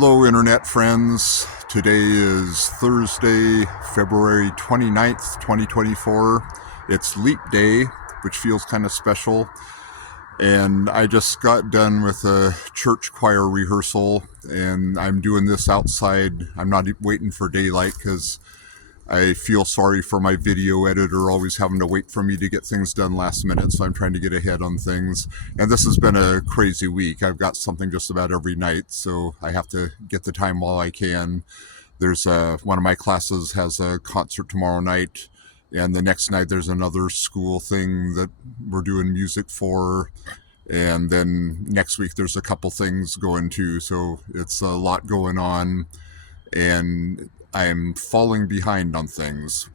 Hello, Internet friends. Today is Thursday, February 29th, 2024. It's Leap Day, which feels kind of special. And I just got done with a church choir rehearsal, and I'm doing this outside. I'm not waiting for daylight because I feel sorry for my video editor always having to wait for me to get things done last minute, so I'm trying to get ahead on things. And this has been a crazy week. I've got something just about every night, so I have to get the time while I can. There's one of my classes has a concert tomorrow night, and the next night there's another school thing that we're doing music for. And then next week there's a couple things going too, so it's a lot going on. And I'm falling behind on things.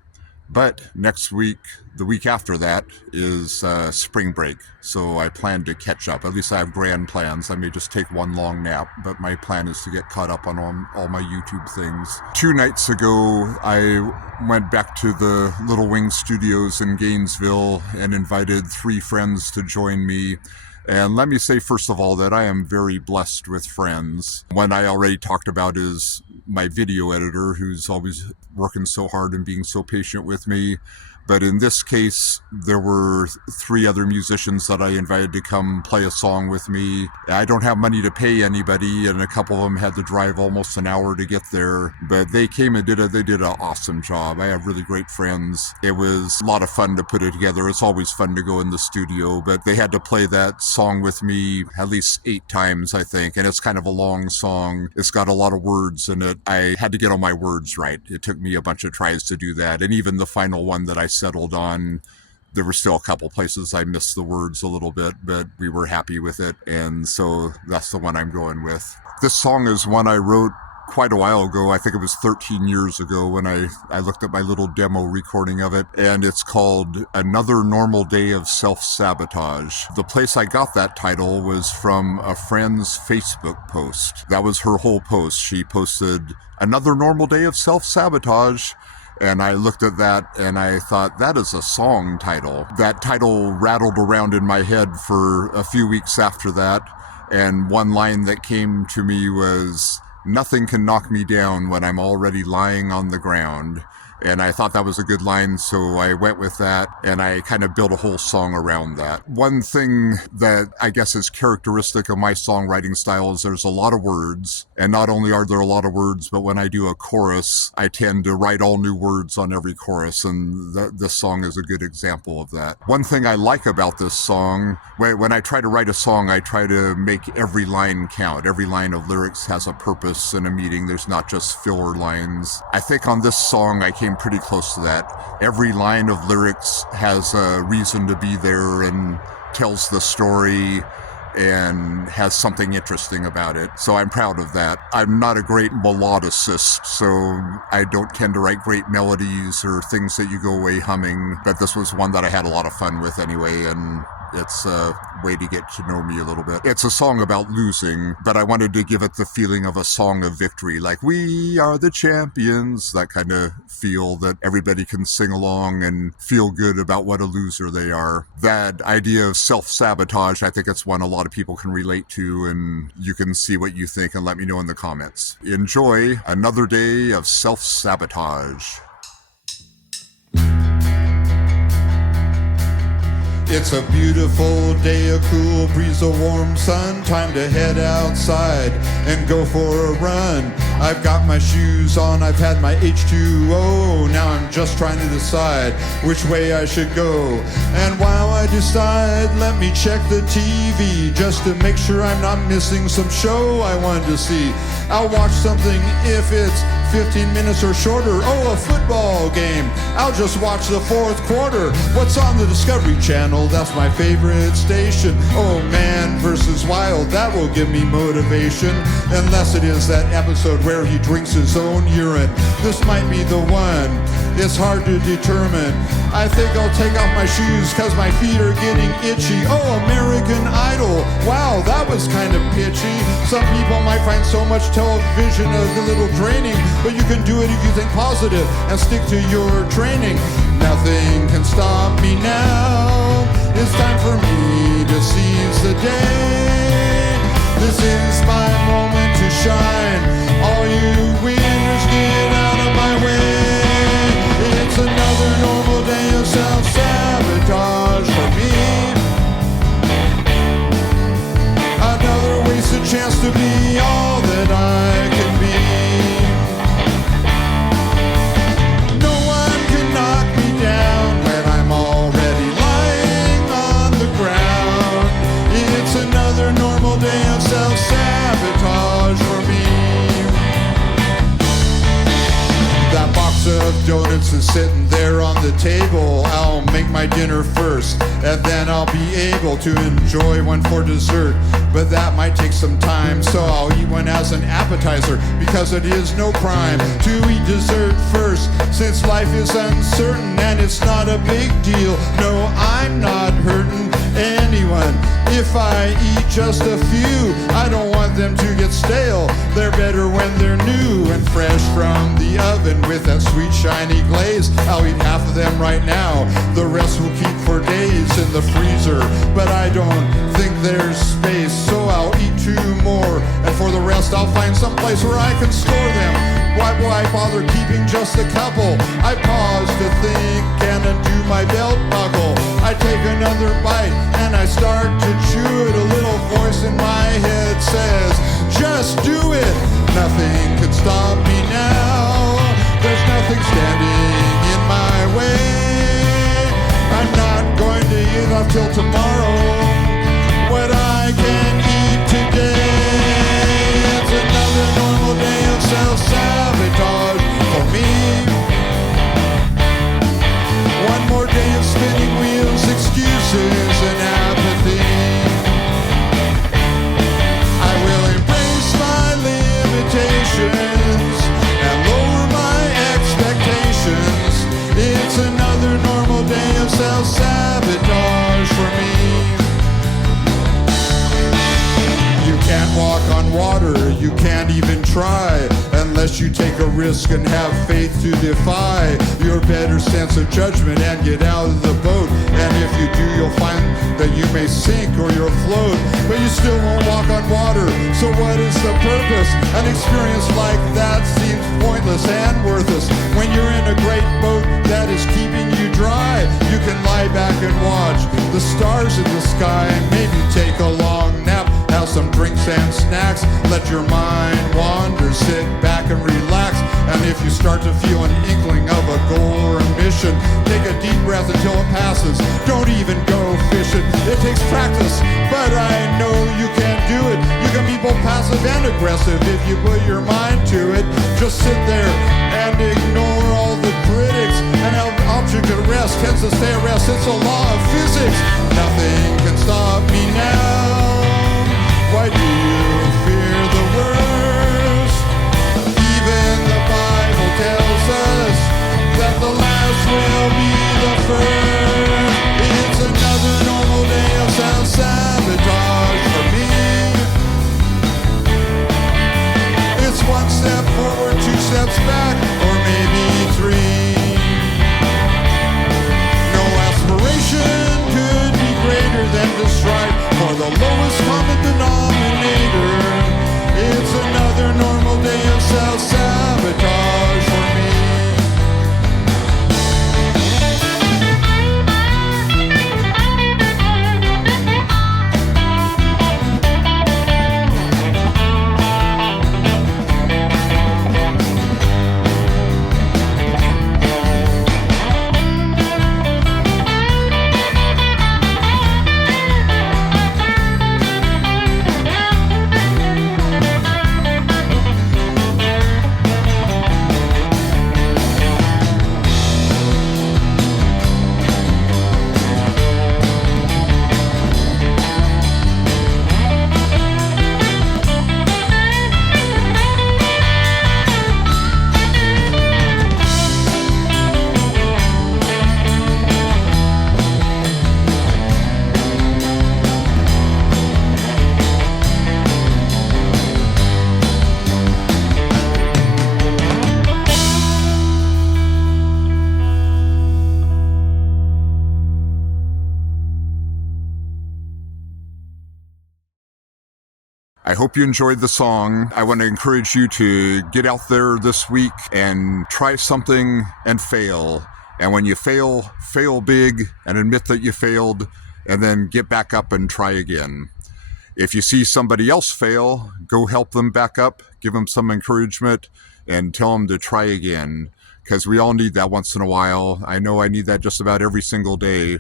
But next week, the week after that, is spring break. So I plan to catch up. At least I have grand plans. I may just take one long nap, but my plan is to get caught up on all my YouTube things. 2 nights ago, I went back to the Little Wing Studios in Gainesville and invited 3 friends to join me. And let me say, first of all, that I am very blessed with friends. One I already talked about is my video editor, who's always working so hard and being so patient with me. But in this case, there were 3 other musicians that I invited to come play a song with me. I don't have money to pay anybody, and a couple of them had to drive almost an hour to get there. But they came and they did an awesome job. I have really great friends. It was a lot of fun to put it together. It's always fun to go in the studio, but they had to play that song with me at least 8 times, I think. And it's kind of a long song. It's got a lot of words in it. I had to get all my words right. It took me a bunch of tries to do that. And even the final one that I settled on, there were still a couple places I missed the words a little bit, but we were happy with it. And so that's the one I'm going with. This song is one I wrote quite a while ago. I think it was 13 years ago when I looked at my little demo recording of it, and it's called Another Normal Day of Self-Sabotage. The place I got that title was from a friend's Facebook post. That was her whole post. She posted Another Normal Day of Self-Sabotage. And I looked at that and I thought, that is a song title. That title rattled around in my head for a few weeks after that. And one line that came to me was, "Nothing can knock me down when I'm already lying on the ground." And I thought that was a good line, so I went with that, and I kind of built a whole song around that. One thing that I guess is characteristic of my songwriting style is there's a lot of words, and not only are there a lot of words, but when I do a chorus, I tend to write all new words on every chorus, and this song is a good example of that. One thing I like about this song, when I try to write a song, I try to make every line count. Every line of lyrics has a purpose and a meaning. There's not just filler lines. I think on this song, I came pretty close to that. Every line of lyrics has a reason to be there and tells the story and has something interesting about it. So I'm proud of that. I'm not a great melodicist, so I don't tend to write great melodies or things that you go away humming, but this was one that I had a lot of fun with anyway, and it's a way to get to know me a little bit. It's a song about losing, but I wanted to give it the feeling of a song of victory, like we are the champions, that kind of feel that everybody can sing along and feel good about what a loser they are. That idea of self-sabotage, I think it's one a lot of people can relate to, and you can see what you think and let me know in the comments. Enjoy Another Day of Self-Sabotage. It's a beautiful day, a cool breeze, a warm sun. Time to head outside and go for a run. I've got my shoes on, I've had my H2O. Now I'm just trying to decide which way I should go. And while I decide, let me check the TV just to make sure I'm not missing some show I wanted to see. I'll watch something if it's 15 minutes or shorter. Oh, a football game. I'll just watch the 4th quarter. What's on the Discovery Channel? That's my favorite station. Oh, Man vs. Wild, that will give me motivation. Unless it is that episode where he drinks his own urine. This might be the one. It's hard to determine. I think I'll take off my shoes cause my feet are getting itchy. Oh, American Idol. Wow, that was kind of pitchy. Some people might find so much television a little draining, but you can do it if you think positive and stick to your training. Nothing can stop me now. It's time for me to seize the day. This is my moment to to shine. All you winners, get out of my way. It's another normal day of self-sabotage for me. Another wasted chance to be all that I can be. No one can knock me down when I'm already lying on the ground. It's another normal day of self-sabotage for me. That box of donuts is sitting there on the table. I'll make my dinner first, and then I'll be able to enjoy one for dessert. But that might take some time, so I'll eat one as an appetizer, because it is no crime to eat dessert first, since life is uncertain and it's not a big deal. No, I'm not hurting anyone if I eat just a few. I don't want them to get stale. They're better when they're new and fresh from the oven with that sweet shiny glaze. I'll eat half of them right now. The rest will keep for days in the freezer, but I don't think there's space, so I'll eat 2 more, and for the rest I'll find some place where I can store them. Why will I bother keeping just a couple? I pause to think and undo my belt buckle. I take another bite and I start to chew it. A little voice in my head says, just do it. Nothing can stop me now. There's nothing standing in my way. I'm not going to eat off till tomorrow what I can eat today. It's another normal day of self-sabotage for me. One more day of spinning wheels, excuses and apathy. I will embrace my limitations and lower my expectations. It's another normal day of self-sabotage for me. You can't walk on water, you can't even try, unless you take a risk and have faith to defy your better sense of judgment and get out of the boat. And if you do, you'll find that you may sink or you'll float, but you still won't walk on water. So what is the purpose? An experience like that seems pointless and worthless. When you're in a great boat that is keeping you dry, you can lie back and watch the stars in the sky and maybe take a long nap. Have some drinks and snacks, let your mind wander, sit back and relax. And if you start to feel an inkling of a goal or a mission, take a deep breath until it passes. Don't even go fishing. It takes practice, but I know you can do it. You can be both passive and aggressive if you put your mind to it. Just sit there and ignore all the critics, and an object at rest tends to stay at rest. It's a law of physics. Nothing can stop me now. Why do you fear the worst? Even the Bible tells us that the last will be the first. It's another normal day of self-sabotage for me. It's 1 step forward, 2 steps back, or maybe 3. No aspiration could be greater than to strive for the I hope you enjoyed the song. I want to encourage you to get out there this week and try something and fail. And when you fail, fail big and admit that you failed, and then get back up and try again. If you see somebody else fail, go help them back up, give them some encouragement, and tell them to try again. Because we all need that once in a while. I know I need that just about every single day.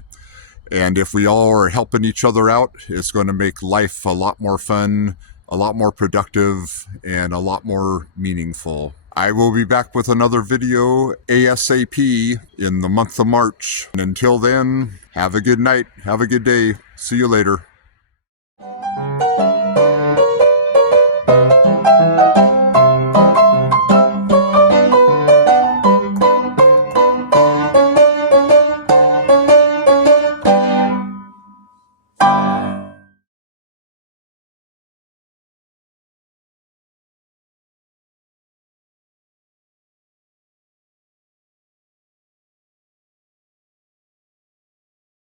And if we all are helping each other out, it's going to make life a lot more fun, a lot more productive, and a lot more meaningful. I will be back with another video ASAP in the month of March. And until then, have a good night, have a good day. See you later.